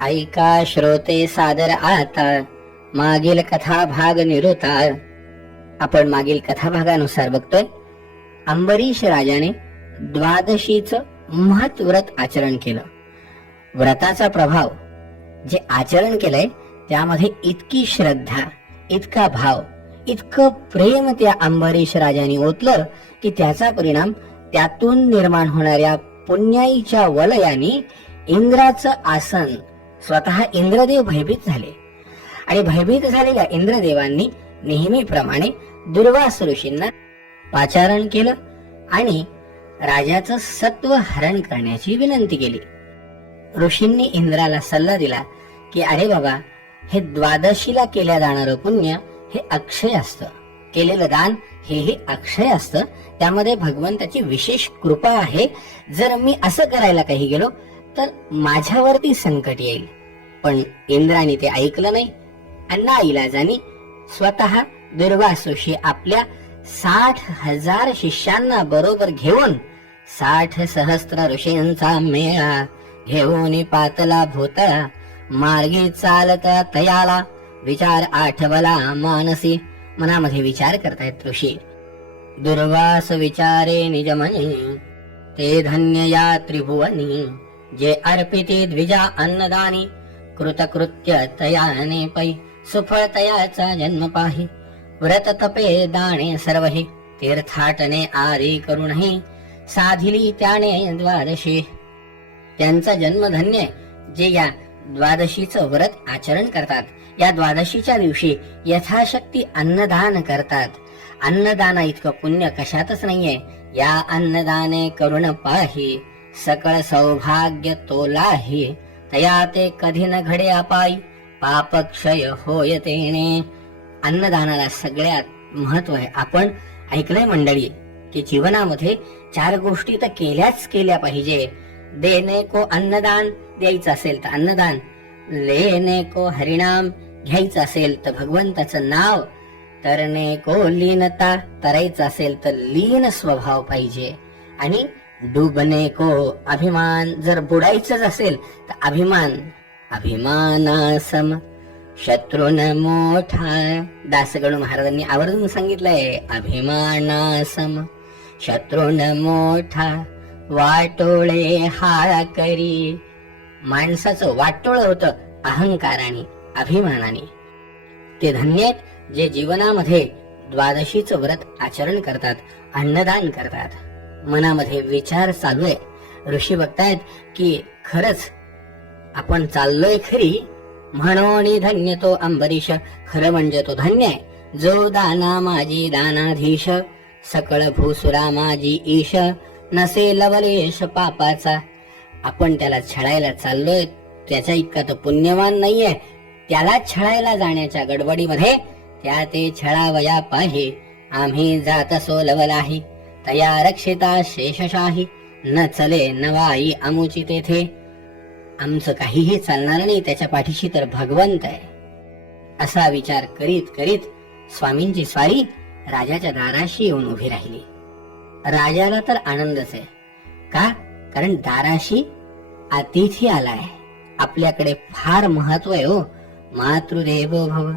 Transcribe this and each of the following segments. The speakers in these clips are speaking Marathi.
ऐका श्रोते सादर आता मागील कथा भाग निरुता. आपण मागील कथा भागानुसार बघतोय अंबरीश राजाने द्वादशीच महत्व्रत आचरण केलं. व्रताचा प्रभाव जे आचरण केलंय त्यामध्ये इतकी श्रद्धा, इतका भाव, इतकं प्रेम त्या अंबरीश राजाने ओतलं की त्याचा परिणाम त्यातून निर्माण होणाऱ्या पुण्याईच्या वलयाने इंद्राचं आसन स्वतः इंद्रदेव भयभीत झाले. आणि भयभीत झालेल्या इंद्रदेवांनी नेहमीप्रमाणे दुर्वास ऋषींना पाचारण केलं आणि राजाचं सत्व हरण करण्याची विनंती केली. ऋषींनी इंद्राला सल्ला दिला की अरे बाबा, हे द्वादशीला केल्या जाणारं पुण्य हे अक्षय असतं, केलेलं दान हे अक्षय असतं, त्यामध्ये भगवंताची विशेष कृपा आहे. जर मी असं करायला काही गेलो तर माझ्यावरती संकट येईल. पण इंद्राने ते ऐकलं नाही. नाईलाजाने स्वतः दुर्वास ऋषी आपल्या 60,000 शिष्यांना बरोबर घेऊन 60,000 ऋषींचा मेळा घेऊन पातला भूतळा मार्गी चालता तयाला विचार आठवला मानसी. मनामध्ये विचार करतायत ऋषी. दुर्वास विचारे निजमनी ते धन्य या त्रिभुवनी जे अर्पिते द्विजा अन्नदानी कृतकृत्य तयाने पै सुफळ तयाचा जन्म पाही व्रत तपे दाणे सर्व हे तीर्थाटने आरी करूनही साधिली त्याने द्वादशी. त्यांचा जन्म धन्य जे या द्वादशीचं व्रत आचरण करतात. या द्वादशीच्या दिवशी यथाशक्ती अन्नदान करतात. अन्नदाना इतकं पुण्य कशातच नाहीये. या अन्नदाने करुण पाही सकळ सौभाग्य तोलाही तया ते कधी न घडे अपाई पापक्षय होय तेने. अन्नदानाला सगळ्यात महत्व आहे. आपण ऐकलंय मंडळी की जीवनामध्ये 4 गोष्टी तर केल्या पाहिजे. देणे को अन्नदान, द्यायचं असेल तर अन्नदान. लेणे को हरिनाम, घ्यायचं असेल तर भगवंताचं नाव. तरणे को लीनता, तरायचं असेल तर लीन स्वभाव पाहिजे. आणि डुबणे को अभिमान, जर बुडायचंच असेल तर अभिमान. अभिमानासम शत्रुन मोठा. दासगणू महाराजांनी आवर्जून सांगितलंय अभिमानासम शत्रुन मोठा वाटोळे हाळ करी. माणसाचं वाटोळ होतं अहंकाराने, अभिमानाने. ते धन्य आहेत जे जीवनामध्ये द्वादशीचं व्रत आचरण करतात, अन्नदान करतात. मनामध्ये विचार चालू आहे. ऋषी बघतायत की खरंच आपण चाललोय खरी, म्हणून धन्य तो अंबरीश. खरं म्हणजे तो धन्य आहे जो दाना माझी दानाधीश सकळ भूसुरा माझी ईश नसे लवलेश पापाचा. आपण त्याला छळायला चाललोय, त्याच्या इतका तो पुण्यवान नाहीये. त्याला छळायला जाण्याच्या गडबडीमध्ये त्या ते छळावया पाही आम्ही जात सोलवलाही तया रक्षिता शेषशाही न चले नवाई अमुची तेथे. आमचं काहीही चालणार नाही, त्याच्या पाठीशी तर भगवंत आहे. असा विचार करीत करीत स्वामींची स्वारी राजाच्या दाराशी येऊन उभी राहिली. राजाला तर आनंदच आहे. का? कारण दाराशी अतिथी आलाय. आपल्याकडे फार महत्व आहे हो. मातृदेवो भव,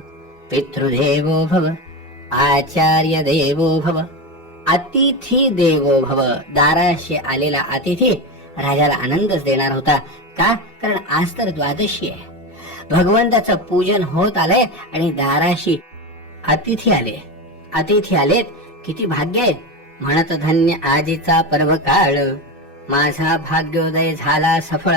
पितृदेवो भव, आचार्य देवो भव, अतिथी देवो भव. दाराशी आलेला अतिथी राजाला आनंदच देणार होता. का? कारण आज तर द्वादशी आहे. भगवंताचं पूजन होत आलंय आणि दाराशी अतिथी आले. अतिथी आलेत, किती भाग्य आहे. म्हणत धन्य आजीचा पर्व काळ माझा भाग्योदय झाला सफळ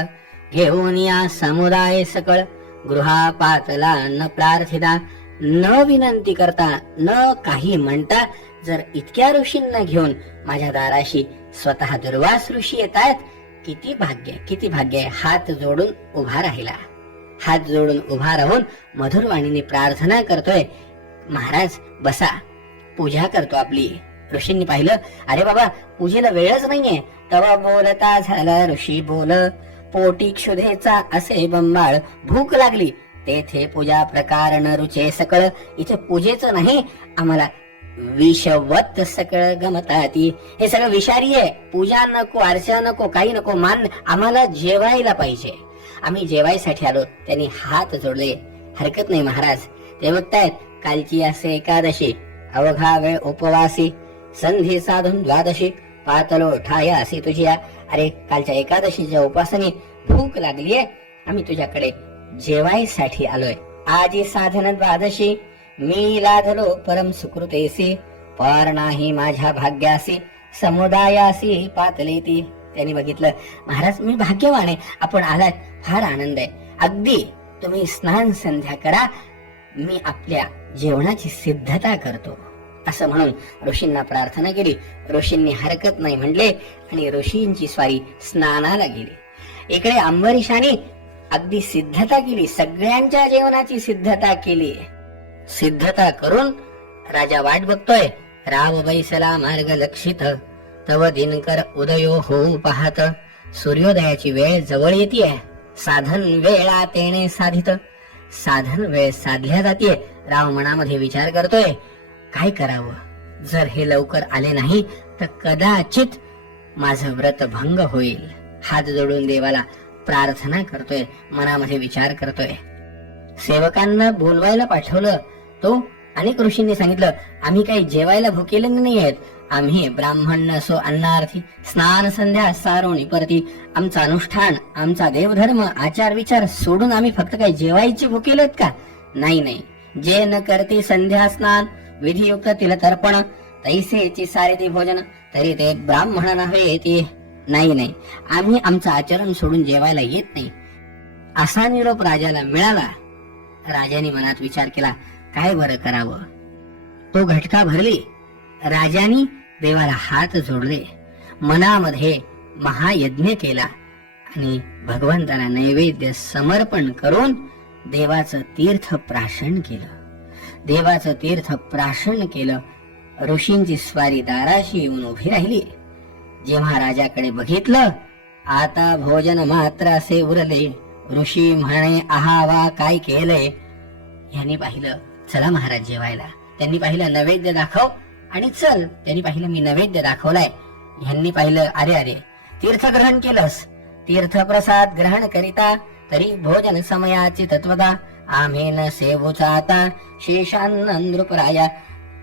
घेऊन या समुदाय सकळ गृहा पातला न प्रार्थिता न विनंती करता न काही म्हणता जर इतक्या ऋषींना घेऊन माझ्या दाराशी स्वतः दुर्वास ऋषी येत आहेत. किती भाग्य, किती भाग्य आहे. हात जोडून उभा राहिला. हात जोडून उभा राहून मधुर वाणीने प्रार्थना करतोय, महाराज बसा, पूजा करतो आपली. ऋषींनी पाहिलं, अरे बाबा पूजेला वेळच नाहीये. तवा बोलता झाला ऋषी बोल पोटी क्षुधेचा असे बंबाळ भूक लागली तेथे पूजा प्रकार न रुचे सकळ. इथे पूजेचं नाही, आम्हाला विषवत सकळ गमताती. हे सगळं विषारी आहे. पूजा नको, अर्चा नको, काही नको, मान. आम्हाला जेवायला पाहिजे. आम्ही जेवायसाठी आलो. त्यांनी हात जोडले. हरकत नाही महाराज. ते बघतायत कालची असे एकादशी, अवघा वेळ उपवासी, संधी साधून द्वादशी, पातलो ठाया असे तुझ्या. अरे कालच्या एकादशीच्या उपासने भूक लागलीये, आम्ही तुझ्याकडे जेवायसाठी आलोय. आजी साधन द्वादशी, मी लाधलो परम सुकृतेसी, पार नाही माझ्या भाग्यासी, समुदायासी पातले ती. त्यांनी बघितलं, महाराज मी भाग्यवान आहे, आपण आलात, फार आनंद आहे. अगदी तुम्ही स्नान संध्या करा, मी आपल्या जेवणाची सिद्धता करतो. असं म्हणून ऋषींना प्रार्थना केली. ऋषींनी हरकत नाही म्हणले आणि ऋषींची स्वारी स्नानाला गेली. इकडे अंबरीशाने अगदी सिद्धता केली, सगळ्यांच्या जेवणाची सिद्धता केली. सिद्धता करून राजा वाट बघतोय. राव बैसला मार्ग लक्षित, तव दिनकर उदयो होऊ पाहत. सूर्योदयाची वेळ जवळ येते. साधन वेळा तेने साधित. साधन वेळ साधल्या जाते. राव मनामध्ये विचार करतोय, काय करावं, जर हे लवकर आले नाही तर कदाचित माझं व्रत भंग होईल. हात जोडून देवाला प्रार्थना करतोय, मनामध्ये विचार करतोय. सेवकांना बोलवायला पाठवलं. तो अनेक ऋषींनी सांगितलं, आम्ही काही जेवायला भुकेले नाही आहेत, आम्ही ब्राह्मण नसो अन्नार्थी, स्नान संध्या सारोणी परती. आमचा अनुष्ठान, आमचा देवधर्म, आचार विचार सोडून आम्ही फक्त काही जेवायची भुकेलेत का? नाही नाही. जे न करते संध्या स्नान, विधियुक्त तिला तर्पण, तैसेची सारे ते भोजन, तरी ते ब्राह्मण नव्हे ते. नाही नाही, आम्ही आमचं आचरण सोडून जेवायला येत नाही. असा निरोप राजाला मिळाला. राजाने मनात विचार केला, काय बरं करावं. तो घटका भरली. राजानी देवाला हात जोडले, मनामध्ये महायज्ञ केला आणि भगवंताला नैवेद्य समर्पण करून देवाचं तीर्थ प्राशन केलं. देवाचं तीर्थ प्राशन केलं. ऋषींची स्वारी दाराशी येऊन उभी राहिली. जेव्हा राजाकडे बघितलं, आता भोजन मात्र असे उरले. ऋषी म्हणे, आहावा काय केलंय. यांनी पाहिलं, चला महाराज जेवायला. त्यांनी पाहिलं, नैवेद्य दाखव आणि चल. त्यांनी पाहिलं, मी नैवेद्य दाखवलाय. ह्यांनी पाहिलं, अरे अरे, तीर्थ ग्रहण केलंस, तीर्थ प्रसाद ग्रहण करिता तरी भोजन समयाची तत्वता. आम्ही न सेवूचा आता शेषान्न नृपराया.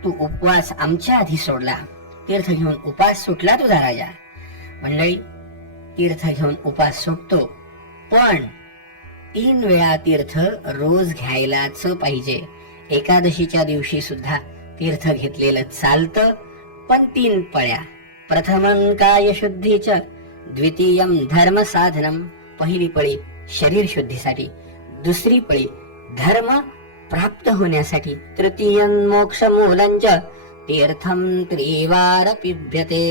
तू उपवास आमच्या आधी सोडला, तीर्थ घेऊन उपास सुटला तुझा राजा. मंडळी, तीर्थ घेऊन उपास सुटतो, पण 3 वेळा तीर्थ रोज घ्यायलाच पाहिजे. एकादशीच्या दिवशी सुद्धा तीर्थ घेतलेलं चालतं, पण 3 पळ्या. प्रथमं काय शुद्धीच, द्वितीयं धर्म साधनम. पहिली पळी शरीर शुद्धीसाठी, दुसरी पळी धर्म प्राप्त होण्यासाठी, तृतीयं मोक्ष मूलंच, तीर्थम त्रिवार पिभ्यते.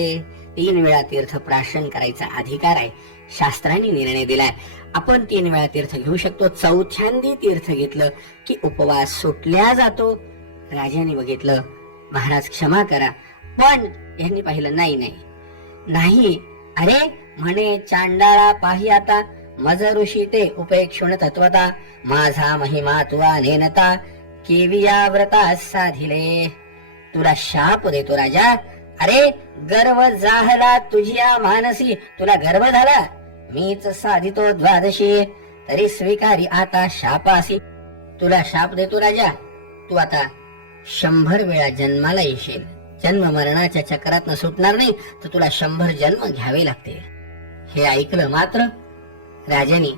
3 वेळा तीर्थ प्राशन करायचा अधिकार आहे. शास्त्रांनी निर्णय दिलाय, आपण 3 वेळा तीर्थ घेऊ शकतो. चौथ्यांदी तीर्थ घेतलं की उपवास सुटल्या जातो. राजाने बघितलं, महाराज क्षमा करा, पण यांनी पाहिलं, नाही नाही नाही. अरे म्हणे, चांडाळा पाही आता, मज ऋषी ते उपेक्षुण तत्वता. माझा महिमा तुवा नेनता, केविया व्रता साधिले. तुला शाप देतो राजा. अरे गर्व जाहला तुझ्या मानसी, तुला गर्व झाला, मीच साधितो द्वादशी, तरी स्वीकारी आता शापासी. तुला शाप देतो राजा, तू आता 100 वेळा जन्माला येशील. जन्म मरणाच्या चक्रात सुटणार नाही, तर तुला 100 जन्म घ्यावे लागतील. हे ऐकलं मात्र राजाने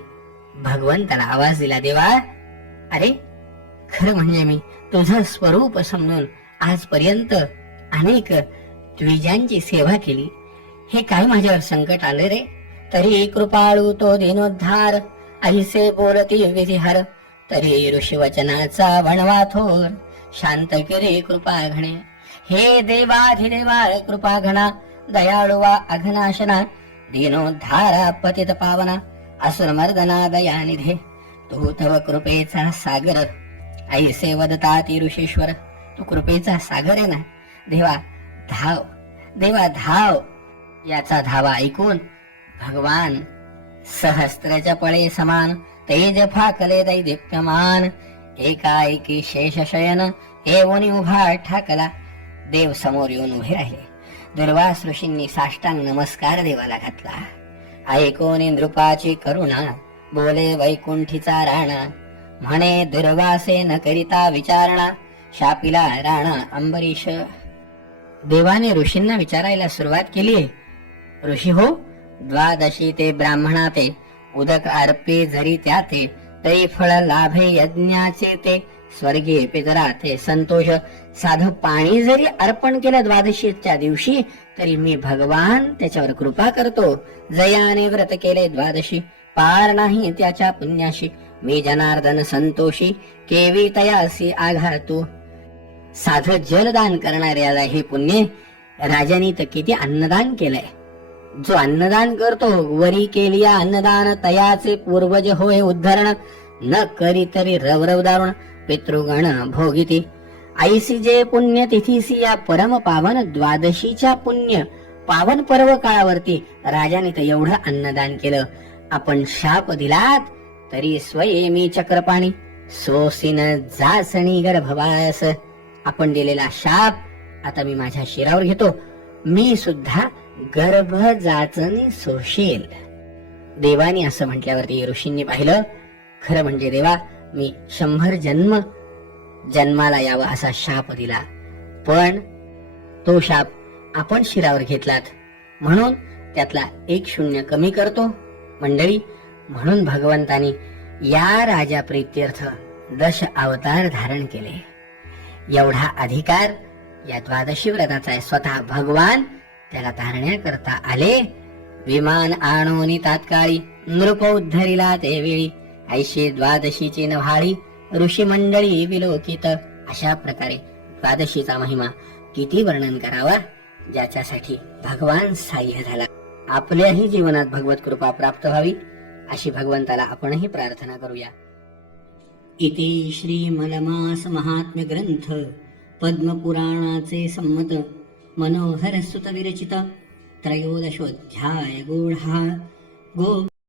भगवंताला आवाज दिला, देवा, अरे खरं म्हणजे मी तुझं स्वरूप समजून आजपर्यंत अनेक द्विजांची सेवा केली. हे काय माझ्यावर संकट आले रे. तरी कृपाळू तो दिनोद्धार, ऐसे बोलती विधिहार. तरी ऋषीवचनाचा वणवा थोर, शांत करे कृपा घणे. हे देवाधिदेवा कृपा घना, दयाळुवा अघनाशना. दीनोद्धारा पतित पावना, असुर मर्दना दयानिधे. तू तव कृपेचा सागर, ऐसे वदता ती ऋषीश्वर. तू कृपेचा सागर आहे ना. देवा धाव, देवा धाव. याचा धावा ऐकून भगवान सहस्त्राच्या पळे समान, तेज फाकले दैदिप्यमान. एकाएकी शेष शयन, येऊन उभा ठाकला. देव समोर येऊन उभे राहिले. दुर्वास ऋषींनी साष्टांग नमस्कार देवाला घातला. ऐकून नृपाची करुणा, बोले वैकुंठीचा राणा, म्हणे दुर्वासे न करिता विचारणा, शापिला राणा अंबरीश. देवाने ऋषींना विचारायला सुरुवात केली. ऋषी हो, द्वादशी ते ब्राह्मणा ते, उदक अर्पे जरी त्या ते, तरी फळ लाभे यज्ञाचे ते, स्वर्गीय पितरा ते संतोष. साधं पाणी जरी अर्पण केलं द्वादशीच्या दिवशी, तरी मी भगवान त्याच्यावर कृपा करतो. जयाने व्रत केले द्वादशी, पार नाही त्याच्या पुण्याशी, मी जनार्दन संतोषी, केवी तयासी आघातू. साधं जलदान करणाऱ्याला हे पुण्य, राजाने तर किती अन्नदान केलंय. जो अन्नदान करतो, वरी केलिया अन्नदान, तयाचे पूर्वज होय उद्धरण, न करी तरी रवरव दारुण, पितृगण भोगिती. आईसी जे पुण्य तिथीसी, या परम पावन द्वादशीच्या पुण्य पावन पर्व काळावरती राजाने तर एवढं अन्नदान केलं. आपण शाप दिलात तरी स्वयेमी चक्रपाणी, सोसीन जासणी गर्भवास. आपण दिलेला शाप आता मी माझ्या शिरावर घेतो, मी सुद्धा गर्भ जाचणी सोशील. देवाने असं म्हटल्यावरती ऋषींनी पाहिलं, खरं म्हणजे देवा, मी 100 जन्माला यावं असा शाप दिला, पण तो शाप आपण शिरावर घेतलात, म्हणून त्यातला 1 शून्य कमी करतो. मंडळी, म्हणून भगवंतानी या राजा प्रीत्यर्थ 10 अवतार धारण केले. एवढा अधिकार या द्वादशी व्रताचा आहे. स्वतः भगवान त्याला धारण्याकरता आले. विमान आणोनी तात्काळी, नृप उद्धरिला ते वेळी, ऐशी द्वादशीची नव्हाळी, ऋषी मंडळी विलोकित. अशा प्रकारे द्वादशीचा महिमा किती वर्णन करावा, ज्याच्यासाठी भगवान सहाय्य झाला. आपल्याही जीवनात भगवत कृपा प्राप्त व्हावी, अशी भगवंताला आपणही प्रार्थना करूया. इति श्री मलमास महात्म्य ग्रंथ पद्मपुराणाचे संमत मनोहर सुत विरचित 13 गूढा गो